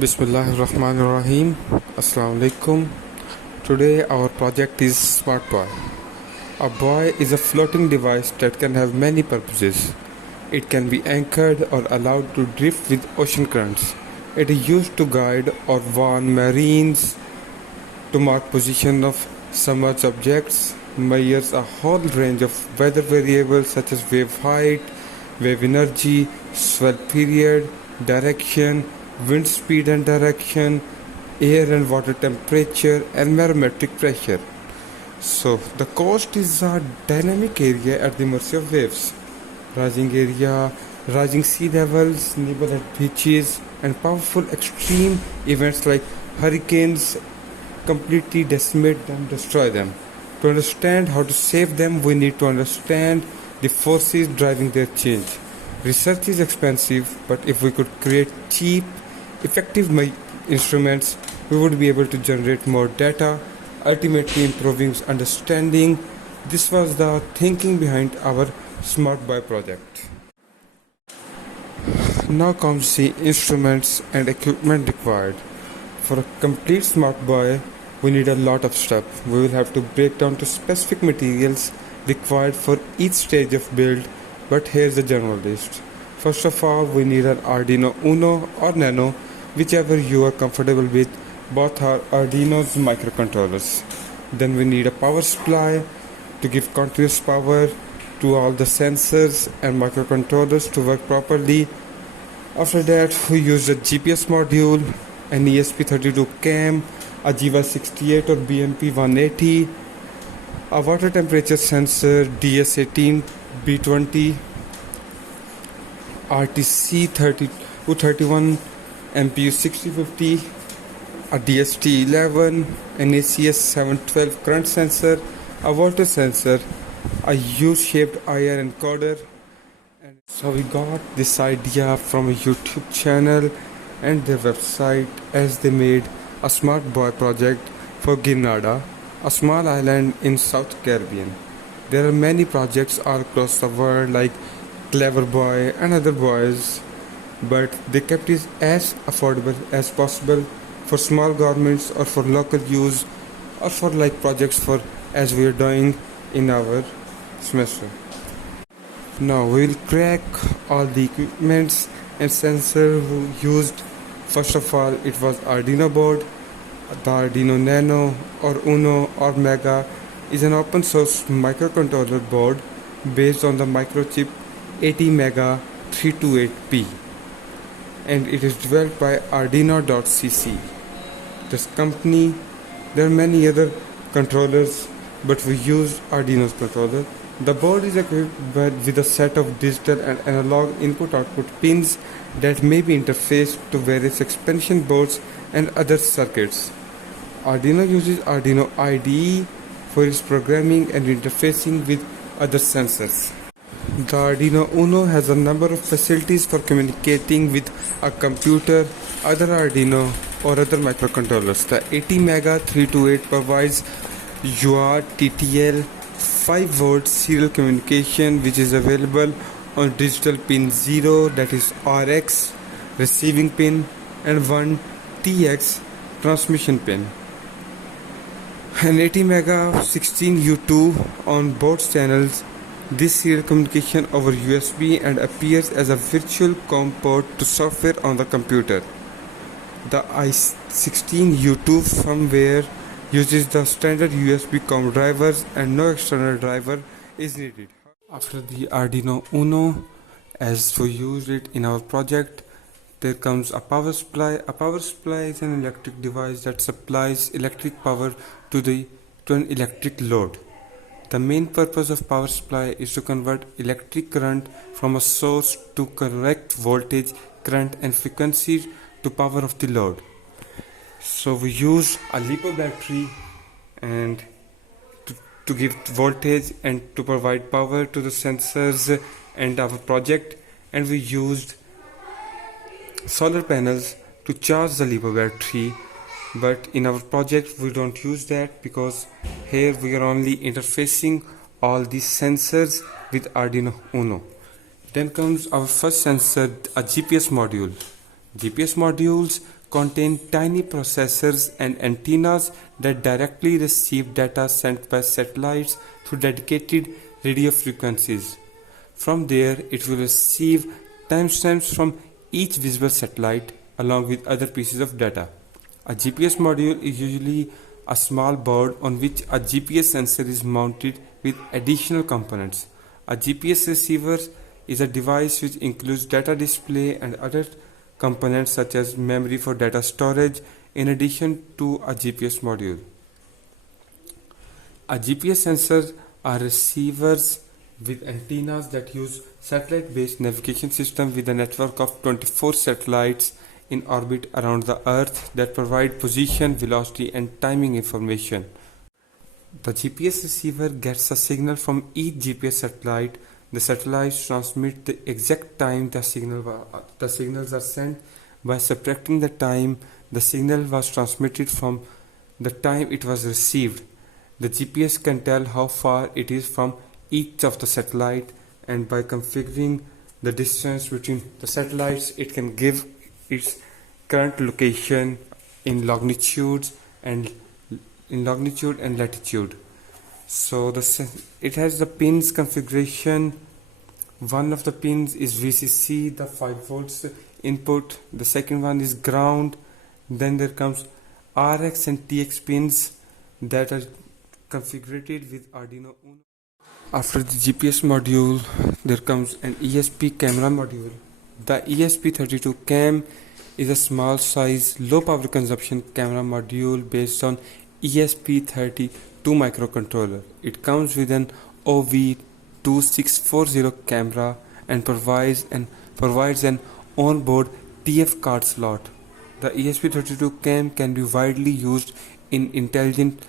Bismillahirrahmanirrahim. Assalamu alaikum. Today our project is Smart Buoy. A buoy is a floating device that can have many purposes. It can be anchored or allowed to drift with ocean currents. It is used to guide or warn marines, to mark position of submerged objects, measures a whole range of weather variables such as wave height, wave energy, swell period, direction, wind speed and direction, air and water temperature, and barometric pressure. So, the coast is a dynamic area at the mercy of waves. Rising area, rising sea levels, nibble at beaches, and powerful extreme events like hurricanes completely decimate them, destroy them. To understand how to save them, we need to understand the forces driving their change. Research is expensive, but if we could create cheap, effective instruments, we would be able to generate more data, ultimately improving understanding. This was the thinking behind our Smart Buoy project. Now comes the instruments and equipment required. For a complete Smart Buoy, we need a lot of stuff. We will have to break down to specific materials required for each stage of build, but here's the general list. First of all, we need an Arduino Uno or Nano, whichever you are comfortable with. Both are Arduino's microcontrollers. Then we need a power supply to give continuous power to all the sensors and microcontrollers to work properly. After that, we use a GPS module, an ESP32 cam, a GY68 or BMP 180, a water temperature sensor DS18 B20, RTC 3231, MPU 6050, a DST11, an ACS 712 current sensor, a water sensor, a U-shaped IR encoder. And so we got this idea from a YouTube channel and their website, as they made a Smart Buoy project for Grenada, a small island in South Caribbean. There are many projects all across the world like Clever Buoy and other buoys, but they kept it as affordable as possible for small governments or for local use or for like projects for as we are doing in our semester. Now we will crack all the equipments and sensors used. First of all, it was Arduino board. The Arduino Nano or Uno or Mega is an open source microcontroller board based on the microchip ATmega 328P, and it is developed by Arduino.cc. This company, there are many other controllers, but we use Arduino's controller. The board is equipped with a set of digital and analog input-output pins that may be interfaced to various expansion boards and other circuits. Arduino uses Arduino IDE for its programming and interfacing with other sensors. The Arduino Uno has a number of facilities for communicating with a computer, other Arduino or other microcontrollers. The ATmega 328 provides UART TTL 5V serial communication, which is available on digital pin 0, that is RX receiving pin, and 1 TX transmission pin. An ATmega 16U2 on both channels. This serial communication over USB and appears as a virtual COM port to software on the computer. The i16U2 firmware uses the standard USB COM drivers and no external driver is needed. After the Arduino Uno, as we used it in our project, there comes a power supply. A power supply is an electric device that supplies electric power to an electric load. The main purpose of power supply is to convert electric current from a source to correct voltage, current and frequency to power of the load. So we use a LiPo battery and to give voltage and to provide power to the sensors and our project, and we used solar panels to charge the LiPo battery. But in our project we don't use that because here we are only interfacing all these sensors with Arduino Uno. Then comes our first sensor, a GPS module. GPS modules contain tiny processors and antennas that directly receive data sent by satellites through dedicated radio frequencies. From there, it will receive timestamps from each visible satellite along with other pieces of data. A GPS module is usually a small board on which a GPS sensor is mounted with additional components. A GPS receiver is a device which includes data display and other components such as memory for data storage in addition to a GPS module. A GPS sensor are receivers with antennas that use satellite-based navigation system with a network of 24 satellites in orbit around the Earth that provide position, velocity and timing information. The GPS receiver gets a signal from each GPS satellite. The satellites transmit the exact time the signals are sent by subtracting the time the signal was transmitted from the time it was received. The GPS can tell how far it is from each of the satellite, and by configuring the distance between the satellites it can give its current location in longitude and latitude. So it has the pins configuration. One of the pins is VCC, the 5 volts input. The second one is ground. Then there comes RX and TX pins that are configured with Arduino Uno. After the GPS module, there comes an ESP camera module. The ESP32 cam is a small size, low power consumption camera module based on ESP32 microcontroller. It comes with an OV2640 camera and provides an onboard TF card slot. The ESP32 cam can be widely used in intelligent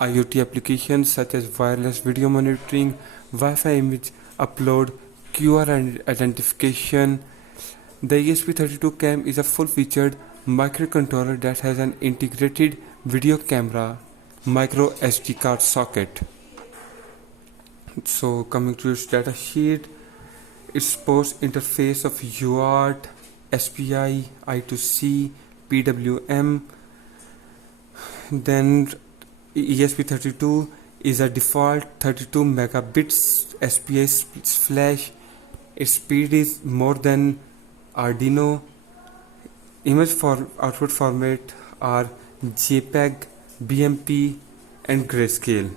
IoT applications such as wireless video monitoring, Wi-Fi image upload, QR identification. The ESP32 cam is a full-featured microcontroller that has an integrated video camera, micro SD card socket. So coming to its data sheet, it supports interface of UART, SPI, I2C, PWM. Then ESP32 is a default 32 megabits SPI flash. Its speed is more than Arduino. Image output format are JPEG, BMP and grayscale.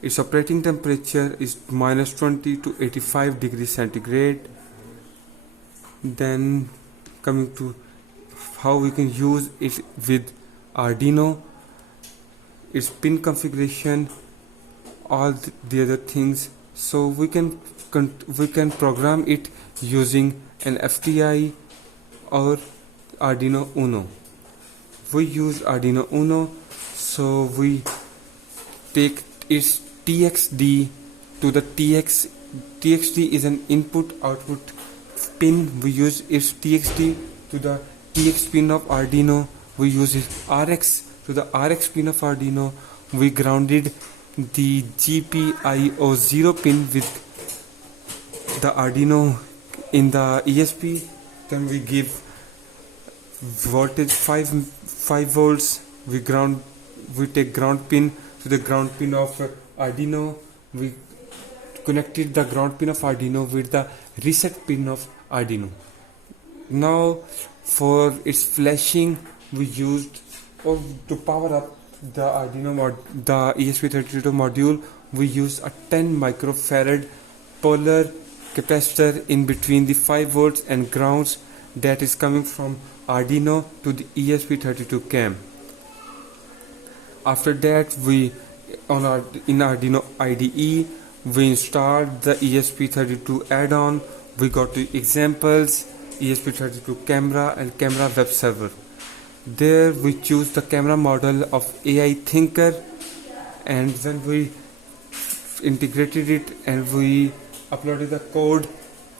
Its operating temperature is -20 to 85 degrees centigrade. Then coming to how we can use it with Arduino, its pin configuration, all the other things. So we can program it using an FTI or Arduino Uno. We use Arduino Uno, so we take its TXD to the TXD is an input output pin. We use its TXD to the TX pin of Arduino. We use its RX to the RX pin of Arduino. We grounded the GPIO0 pin with the Arduino in the ESP. Then we give voltage 5 volts. We take ground pin to the ground pin of Arduino. We connected the ground pin of Arduino with the reset pin of Arduino. Now for its flashing, we used, or to power up the Arduino the ESP32 module, we use a 10 microfarad polar capacitor in between the 5 volts and grounds that is coming from Arduino to the ESP32 cam. After that, in Arduino IDE, we installed the ESP32 add-on. We got to examples, ESP32 camera and camera web server. There we choose the camera model of AI Thinker, and when we integrated it and we uploaded the code,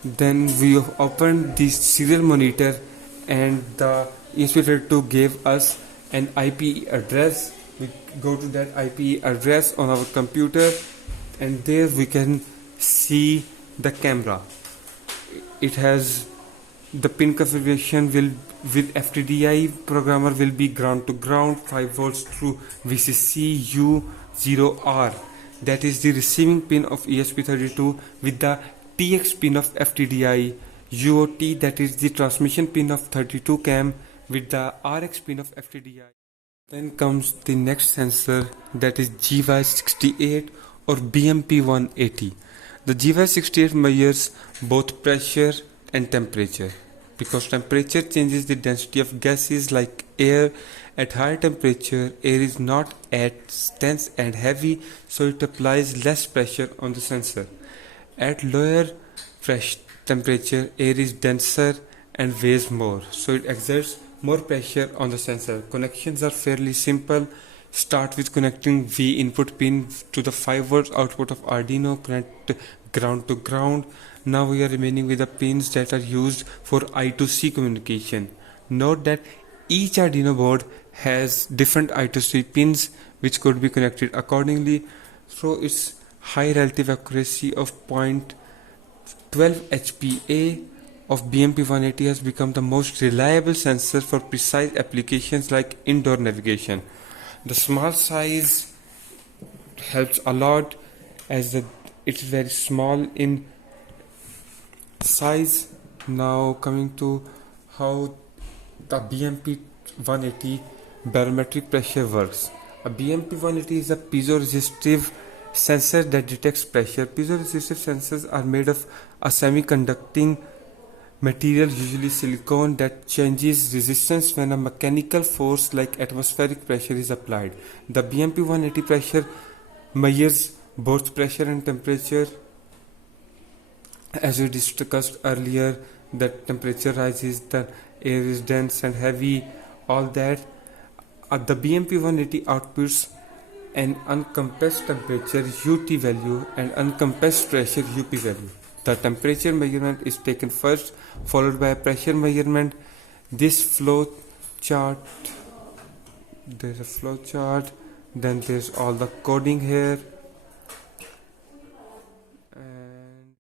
then we opened the serial monitor and the ESP32 gave us an IP address. We go to that IP address on our computer, and there we can see the camera. It has The pin configuration will with FTDI programmer will be ground to ground 5 volts through VCC U0R, that is the receiving pin of ESP32, with the TX pin of FTDI UOT, that is the transmission pin of 32 cam, with the RX pin of FTDI. Then comes the next sensor, that is GY68 or BMP180. The GY68 measures both pressure and temperature, because temperature changes the density of gases like air. At higher temperature, air is not as dense and heavy, so it applies less pressure on the sensor. At lower temperature, air is denser and weighs more, so it exerts more pressure on the sensor. Connections are fairly simple. Start with connecting V input pin to the 5 volts output of Arduino, connect ground to ground. Now we are remaining with the pins that are used for I2C communication. Note that each Arduino board has different I2C pins which could be connected accordingly, so its high relative accuracy of 0.12 HPA of BMP180 has become the most reliable sensor for precise applications like indoor navigation. The small size helps a lot, as it's very small in size. Now coming to how the BMP180 barometric pressure works. A BMP180 is a piezoresistive sensor that detects pressure. Piezoresistive sensors are made of a semiconducting material, usually silicone, that changes resistance when a mechanical force like atmospheric pressure is applied. The BMP180 pressure measures both pressure and temperature. As we discussed earlier, that temperature rises, the air is dense and heavy, all that. The BMP180 outputs an uncompressed temperature UT value and uncompressed pressure UP value. The temperature measurement is taken first, followed by a pressure measurement. This flow chart, there's a flow chart, then there's all the coding here.